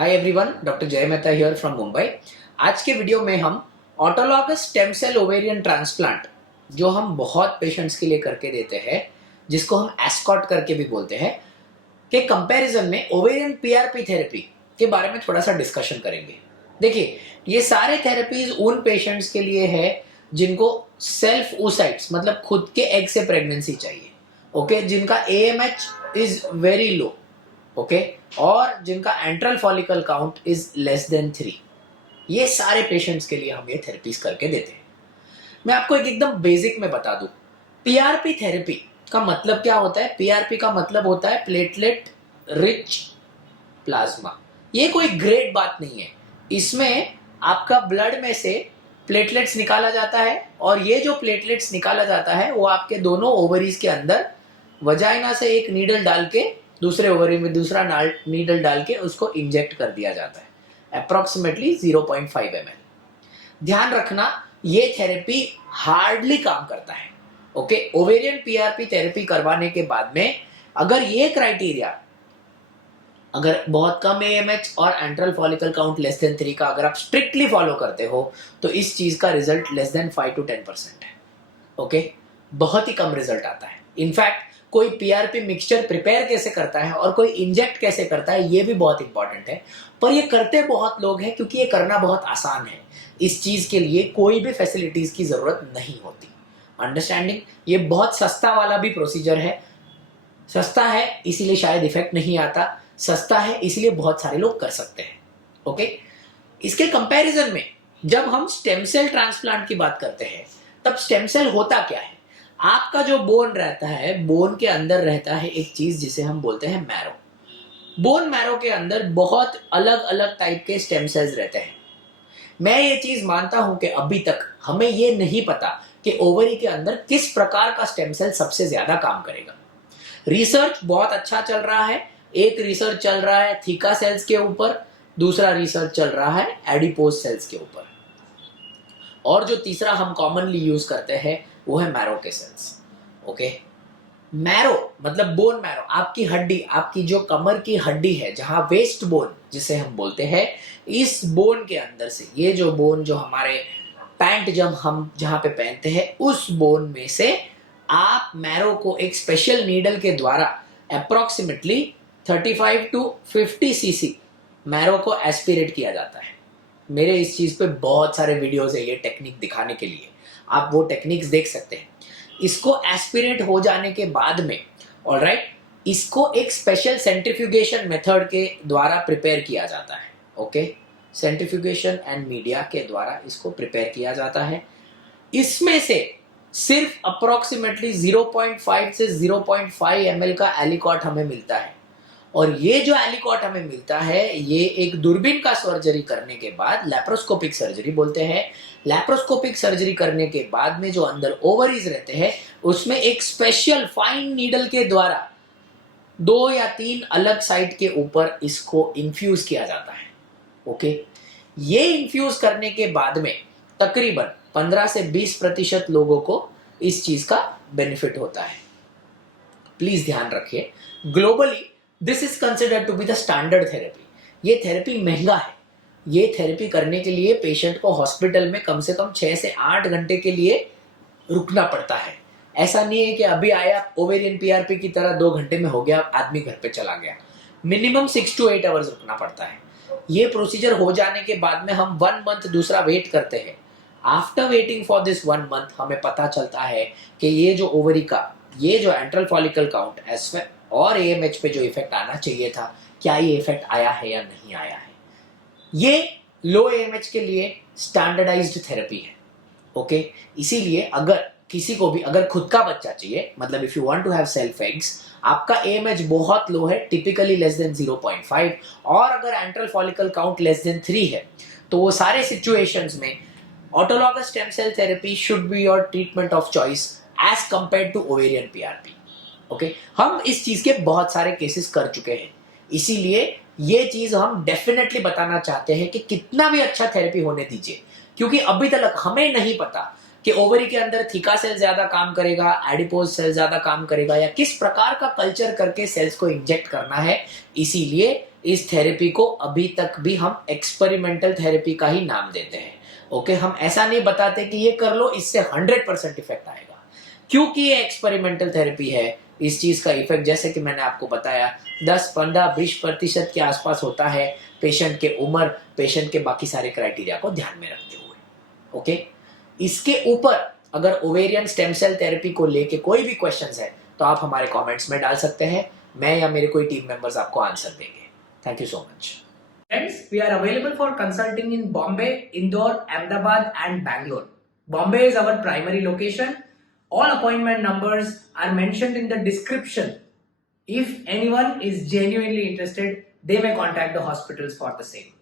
Hi everyone, doctor जय Mehta here from Mumbai. आज के वीडियो में हम autologous stem cell ovarian transplant जो हम बहुत पेशेंट्स के लिए करके देते हैं, जिसको हम एस्कॉट करके भी बोलते हैं, के कंपैरिजन में ओवेरियन पीआरपी थेरेपी के बारे में थोड़ा सा डिस्कशन करेंगे। देखिए, ये सारे थेरेपीज उन पेशेंट्स के लिए है जिनको सेल्फ oocytes मतलब खुद के एग से प्रेगनेंसी चाहिए, ओके, जिनका AMH is very low, okay, और जिनका enteral follicle count is less than 3। ये सारे पेशेंट्स के लिए हम ये थेरेपीज करके देते हैं। मैं आपको एकदम बेसिक में बता दूं, पीआरपी थेरेपी का मतलब क्या होता है। पीआरपी का मतलब होता है प्लेटलेट रिच प्लाज्मा। ये कोई ग्रेट बात नहीं है। इसमें आपका ब्लड में से प्लेटलेट्स निकाला जाता है और ये जो प्लेटलेट्स निकाला जाता है वो आपके दोनों ओवरीज के अंदर वजाइना से एक नीडल डाल के दूसरे ओवरी में दूसरा नीडल डाल के उसको इंजेक्ट कर दिया जाता है, अप्रोक्सीमेटली 0.5 ml। ध्यान रखना, ये थेरेपी हार्डली काम करता है, ओके। ओवेरियन पीआरपी थेरेपी करवाने के बाद में अगर ये क्राइटेरिया, अगर बहुत कम AMH और enteral follicle count less than 3 का अगर आप स्ट्रिक्टली फॉलो करते हो तो इस चीज का रिजल्ट लेस देन 5 to 10% है, ओके। बहुत ही कम रिजल्ट आता है। इनफैक्ट कोई पीआरपी मिक्सचर प्रिपेयर कैसे करता है और कोई इंजेक्ट कैसे करता है ये भी बहुत इंपॉर्टेंट है, पर ये करते बहुत लोग हैं क्योंकि ये करना बहुत आसान है। इस चीज के लिए कोई भी फैसिलिटीज की जरूरत नहीं होती। अंडरस्टैंडिंग, ये बहुत सस्ता वाला भी प्रोसीजर है। सस्ता है इसीलिए शायद इफेक्ट नहीं आता, सस्ता है इसलिए बहुत सारे लोग कर सकते हैं, ओके। इसके कंपैरिजन में जब हम स्टेम सेल ट्रांसप्लांट की बात करते हैं तब स्टेम सेल होता क्या है। आपका जो बोन रहता है, बोन के अंदर रहता है एक चीज जिसे हम बोलते हैं मैरो। बोन मैरो के अंदर बहुत अलग अलग टाइप के स्टेम सेल्स रहते हैं। मैं ये चीज मानता हूं कि अभी तक हमें ये नहीं पता कि ओवरी के अंदर किस प्रकार का स्टेम सेल सबसे ज्यादा काम करेगा। रिसर्च बहुत अच्छा चल रहा है। एक रिसर्च चल रहा है थीका सेल्स के ऊपर, दूसरा रिसर्च चल रहा है एडिपोज सेल्स के ऊपर, और जो तीसरा हम कॉमनली यूज करते हैं वो है मैरो के सेल्स, ओके। मैरो मतलब बोन मैरो, आपकी हड्डी, आपकी जो कमर की हड्डी है, जहां वेस्ट बोन जिसे हम बोलते हैं, इस बोन के अंदर से, ये जो बोन जो हमारे पैंट जब हम जहां पे पहनते हैं उस बोन में से आप मैरो को एक स्पेशल नीडल के द्वारा अप्रोक्सीमेटली 35 to 50 cc मैरो को एस्पिरेट किया जाता है। मेरे इस चीज पे बहुत सारे वीडियोस है ये टेक्निक दिखाने के लिए, आप वो टेक्निक्स देख सकते हैं। इसको एस्पिरेट हो जाने के बाद में, ऑलराइट, इसको एक स्पेशल सेंट्रीफ्यूगेशन मेथड के द्वारा प्रिपेयर किया जाता है, ओके। सेंट्रीफ्यूगेशन एंड मीडिया के द्वारा इसको प्रिपेयर किया जाता है। इसमें से सिर्फ अप्रोक्सीमेटली 0.5 से 0.5 ml का एलिकॉट हमें मिलता है, और ये जो एलिकॉट हमें मिलता है ये एक दूरबीन का सर्जरी करने के बाद, लैप्रोस्कोपिक सर्जरी बोलते हैं, लैप्रोस्कोपिक सर्जरी करने के बाद में जो अंदर ओवरीज रहते हैं उसमें एक स्पेशल फाइन नीडल के द्वारा 2 या 3 अलग साइट के ऊपर इसको इन्फ्यूज किया जाता है, ओके। ये इन्फ्यूज करने के बाद में तकरीबन 15 से 20% लोगों को इस चीज का बेनिफिट होता है। प्लीज ध्यान रखिए, globally this is considered to be the standard therapy. ये थेरेपी महंगा है। ये थेरेपी करने के लिए पेशेंट को हॉस्पिटल में कम से कम 6 से 8 घंटे के लिए रुकना पड़ता है। ऐसा नहीं है कि अभी आया ओवेरियन पीआरपी की तरह 2 घंटे में हो गया, आदमी घर पे चला गया। मिनिमम 6 to 8 आवर्स रुकना पड़ता है। ये प्रोसीजर हो जाने के बाद में हम 1 मंथ दूसरा वेट करते हैं। After waiting for this 1 month हमें पता चलता है कि ये जो ओवरी का, ये जो एंट्रल फॉलिकल काउंट एस और AMH पे जो इफेक्ट आना चाहिए था, क्या ये इफेक्ट आया है या नहीं आया है। ये लो AMH के लिए स्टैंडर्डाइज्ड थेरेपी है, ओके। इसीलिए अगर किसी को भी अगर खुद का बच्चा चाहिए, मतलब if you want to have self eggs, आपका AMH बहुत लो है, टिपिकली लेस देन 0.5, और अगर antral follicle count less than 3 है, तो वो सारे सिचुएशंस में autologous stem cell therapy should be your treatment of choice as compared to ovarian PRP, okay. हम इस चीज के बहुत सारे केसेस कर चुके हैं, इसीलिए ये चीज हम डेफिनेटली बताना चाहते हैं कि कितना भी अच्छा थेरेपी होने दीजिए, क्योंकि अभी तक हमें नहीं पता कि ओवरी के अंदर थीका सेल ज्यादा काम करेगा, एडिपोज सेल ज्यादा काम करेगा, या किस प्रकार का कल्चर करके सेल्स को इंजेक्ट करना है। इसीलिए इस थेरेपी को अभी तक भी हम एक्सपेरिमेंटल थेरेपी का ही नाम देते हैं। ओके, हम ऐसा नहीं बताते कि ये कर लो इससे 100% इफेक्ट आएगा, क्योंकि ये एक्सपेरिमेंटल थेरेपी है। इस चीज का इफेक्ट जैसे कि मैंने आपको बताया 10, 15, 20% के आसपास होता है, पेशेंट के उम्र, पेशेंट के बाकी सारे क्राइटेरिया को ध्यान में रखते हुए। ओके, इसके ऊपर अगर ओवेरियन स्टेम सेल थेरेपी को लेके कोई भी क्वेश्चंस है तो आप हमारे कमेंट्स में डाल सकते हैं, मैं या मेरे कोई टीम मेंबर्स आपको आंसर देंगे। Thank you so much. Friends, we are available for consulting in Bombay, Indore, Ahmedabad and Bangalore. Bombay is our primary location. All appointment numbers are mentioned in the description. If anyone is genuinely interested, they may contact the hospitals for the same.